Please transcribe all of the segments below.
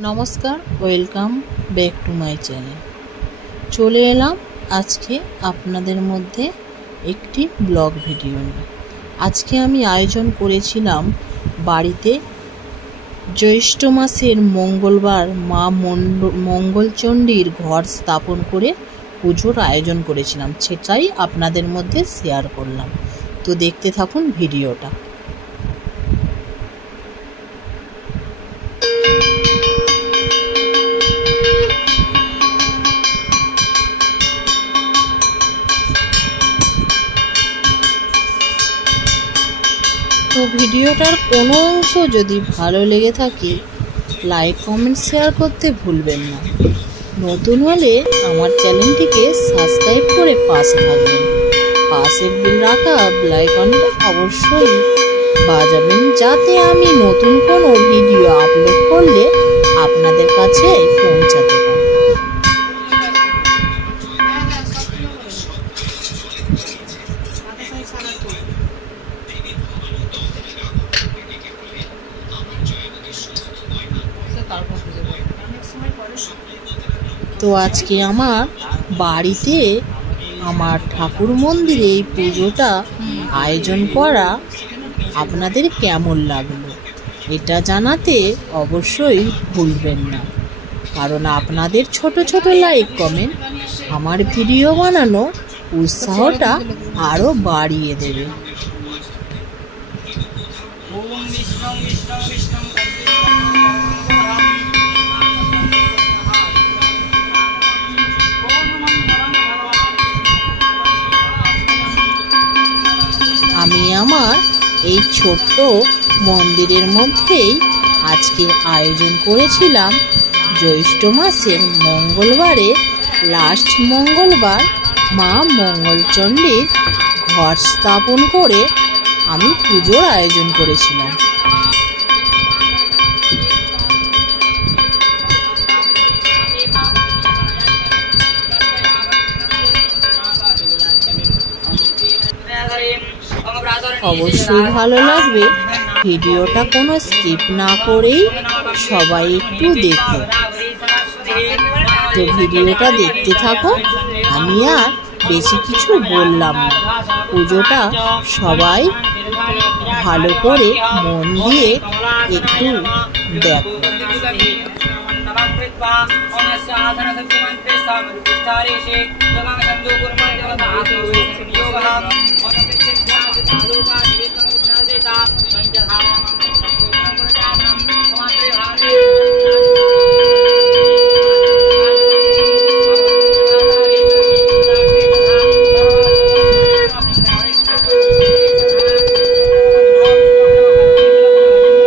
नमस्कार welcome back to my channel. चले एलाम आज के आपनादेर मध्य एकटी ब्लग भिडियो निये। आज के आमी आयोजन करेछिलाम बाड़ीते ज्येष्ठ मासेर मंगलबार मा मंगलचंडीर घर स्थापन करे पुजोर आयोजन करेछिलाम, सेटाई आपनादेर मध्य शेयर करलाम। तो देखते थाकुन भिडियोटा। तो भिडियोटार कोनो अंश यदि भालो लेगे थाके लाइक कमेंट शेयर करते भूलबेन ना। नतून होले आमार चैनलटिके सबस्क्राइब करे पाशे थाकबेन। पाशे बेल राखा बेल आइकनटा अवश्यई बाजाबेन जाते आमी नतून कोनो भिडियो आपलोड करले आपनादेर काछे पौंछाते पारे। तो आज के आमार बाड़ीते आमार ठाकुर मंदिरे पुजोटा आयोजन करा आपनादेर केमन लागलो एटा जानाते अवश्यई भूलबेन ना, कारण आपनादेर छोटो छोटो लाइक कमेंट आमार भिडियो बानानो उत्साहटा आरो बाड़िये देबे। आमी आमार এই ছোট্ট মন্দিরের মধ্যেই আজকে আয়োজন করেছিলাম জ্যৈষ্ঠ মাসের মঙ্গলবারে লাস্ট মঙ্গলবার মা মঙ্গলচণ্ডীর ঘট স্থাপন করে আমি পুজোর আয়োজন করেছিলাম। অবশ্যই ভালো লাগবে, ভিডিওটা কোনো স্কিপ না করেই সবাই একটু দেখো। তো ভিডিওটা দেখতে থাকো, আমি আর বেশি কিছু বললাম না। পুজোটা সবাই ভালো করে মন দিয়ে একটু দেখো।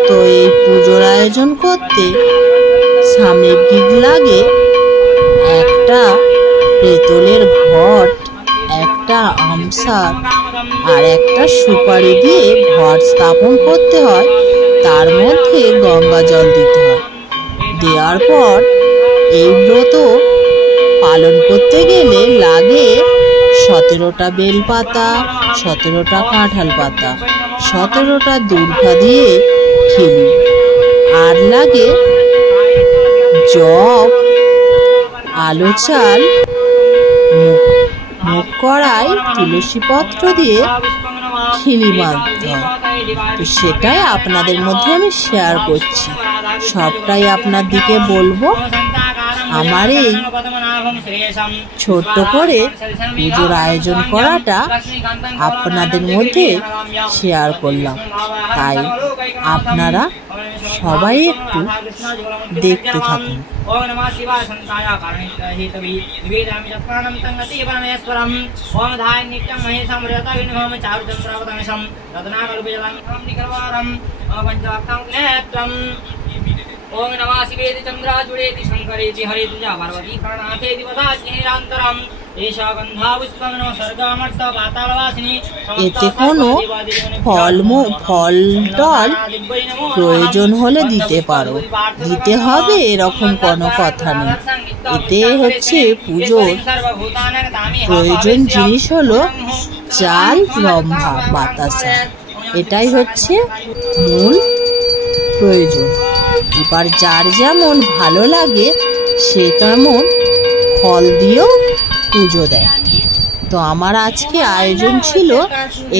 তো এই পুজোর আয়োজন করতে সামগ্রিক লাগে একটা পেতলের ঘট, একটা আমসার আর একটা সুপারি দিয়ে ঘট স্থাপন করতে হয়। তার মধ্যে গঙ্গা জল দিতে হয়। দেওয়ার পর এই ব্রত পালন করতে গেলে লাগে 17টা বেলপাতা, 17টা কাঁঠাল পাতা, 17টা দুর্ভা দিয়ে খিলি, আর লাগে জব, আলো চাল, মুখ কড়াই, তুলসী পত্র দিয়ে খিলি বাঁধতে হয়। তো সেটাই আপনাদের মধ্যে আমি শেয়ার করছি, সবটাই আপনার দিকে বলবো। আমার এই ছোট্ট করে পুজোর আয়োজন করাটা আপনাদের মধ্যে শেয়ার করলাম, তাই আপনারা সবাই একটু দেখতে থাকুন। ओम नमः शिवेति चंद्राजुड़ेति शंकरेति हरेति च पार्वती प्रणनाथेति वदास्ति निरंतरम एषा गंधा पुष्पं नमः सर्गामर्त पातालवासिनी। এতে কোনো ফল টল প্রয়োজন হলে দিতে পারো, দিতে হবে এরকম কোনো কথা নেই। এতে হচ্ছে পুজোর প্রয়োজন জিনিস হলো চাল, রম্ভা, বাতাসা, এটাই হচ্ছে মূল প্রয়োজন। এবার যার যেমন ভালো লাগে সে তেমন ফল দিয়েও পুজো দেয়। তো আমার আজকে আয়োজন ছিল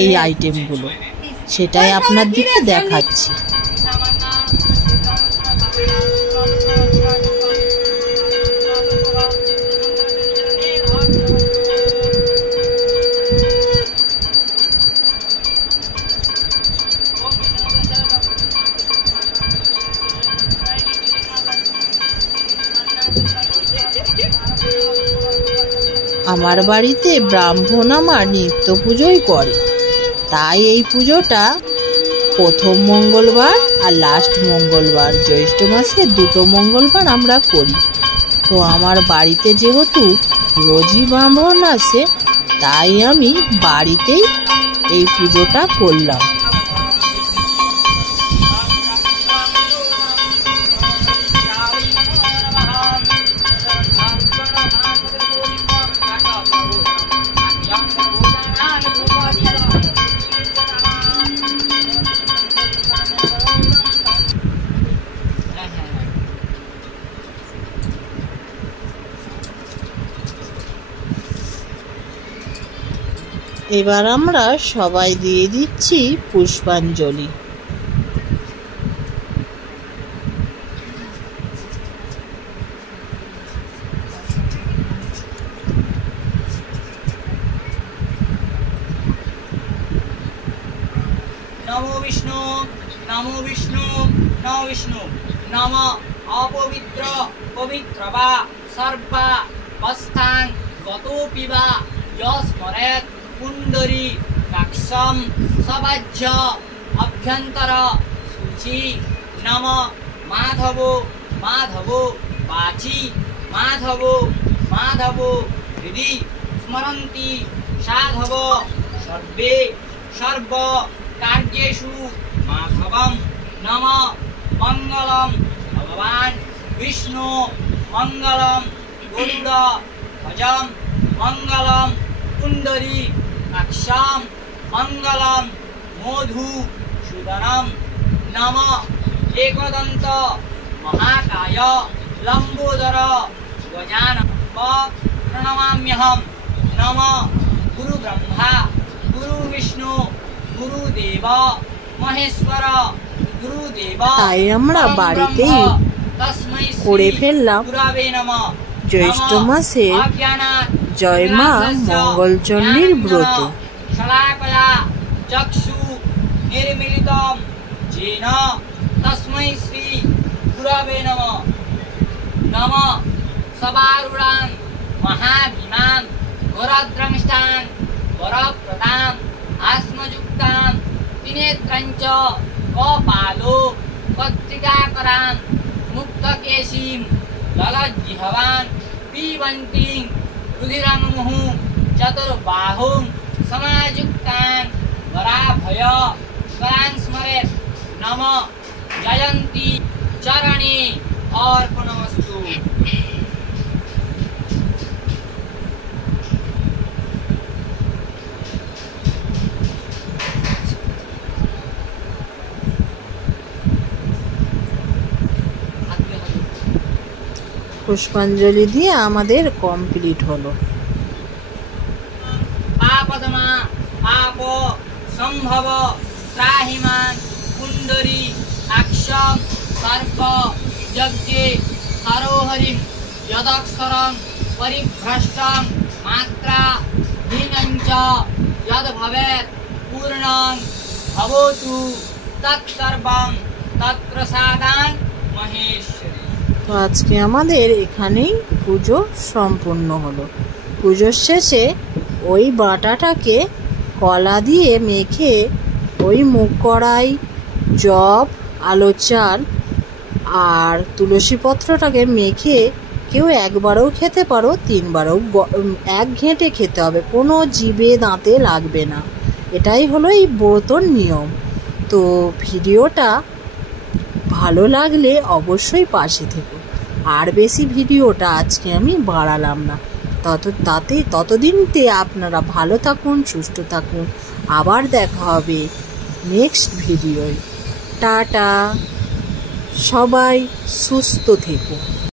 এই আইটেমগুলো, সেটাই আপনাদেরকে দেখাচ্ছি। আমার বাড়িতে ব্রাহ্মণ আমার নিত্য পুজোই করে, তাই এই পুজোটা প্রথম মঙ্গলবার আর লাস্ট মঙ্গলবার, জ্যৈষ্ঠ মাসে 2 মঙ্গলবার আমরা করি। তো আমার বাড়িতে যেহেতু রোজই ব্রাহ্মণ আসে, তাই আমি বাড়িতেই এই পুজোটা করলাম। এবার আমরা সবাই দিয়ে দিচ্ছি পুষ্পাঞ্জলি। नमो विष्णु नमो विष्णु नमो विष्णु नम अपवित्र पवित्र वा सर्वा वस्थान गतोपि वा यस्मरेत् कुंडरी काक्षम सबाज्य अभ्यंतर सूचि नम माधवो माधवो वाची माधवो माधवो हृदि स्मरन्ति साधव सर्वे सर्व कार्येषु माधवं नम मंगलम भगवान विष्णु मंगलम गरुड ध्वजम मंगलम कुंडरी अक्षम मंगलम मोधु सुदनम नम एकदंत महाकाय लंबोदर गजानन प्रणमाम्यहम नम गुरु ब्रह्मा गुरु विष्णु गुरुदेव महेश्वर गुरुदेव। তাই আমরা বাড়িতেই করে ফেললাম জ্যৈষ্ঠ মাসে জয় মা মঙ্গলচণ্ডীর ব্রত। শলাকয়া চক্ষু নির্মিলিতম যেন তস্मै শ্রী গুরবে নমঃ। নমঃ সবারূঢ়াং মহাবিমাং ঘোরদ্রংষ্টাং বরপ্রদাং आत्मयुक्तां त्रिनेत्रञ्च कपालो पत्रिकाकरां मुक्तकेशीं ललज्जिह्वां पिबन्तीं रुधिरमुहुः चतुर्बाहुं समायुक्तां वराभय करां स्मरेत् नमः जयन्ती चरणे अर्पणमस्तु। পুষ্পাঞ্জলি দিয়ে আমাদের কমপ্লিট হলো। পাপদমা পাপ সম্ভব ত্রাহিমান কুণ্ডরী আক্ষম সর্প যজ্ঞে সরোহরিম যদক্ষরং পরিভ্রষ্টং মাত্রা হীনঞ্চ যদ ভবেৎ পূর্ণং ভবতু তৎসর্বং তৎপ্রসাদান মহেশ্বরী। তো আজকে আমাদের এখানেই পুজো সম্পূর্ণ হলো। পুজোর শেষে ওই বাটাটাকে কলা দিয়ে মেখে ওই মুগ কড়াই, জব, আলো চাল আর তুলসী পত্রটাকে মেখে কেউ একবারও খেতে পারো, 3 বারও, এক ঘেঁটে খেতে হবে, কোনো জিভে দাঁতে লাগবে না। এটাই হলো এই ব্রতর নিয়ম। তো ভিডিওটা ভালো লাগলে অবশ্যই পাশে থেকো। আর বেশি ভিডিওটা আজকে আমি বাড়ালাম না। ততদিনতে আপনারা ভালো থাকুন, সুস্থ থাকুন। আবার দেখা হবে নেক্সট ভিডিওয়। টাটা। সবাই সুস্থ থেকো।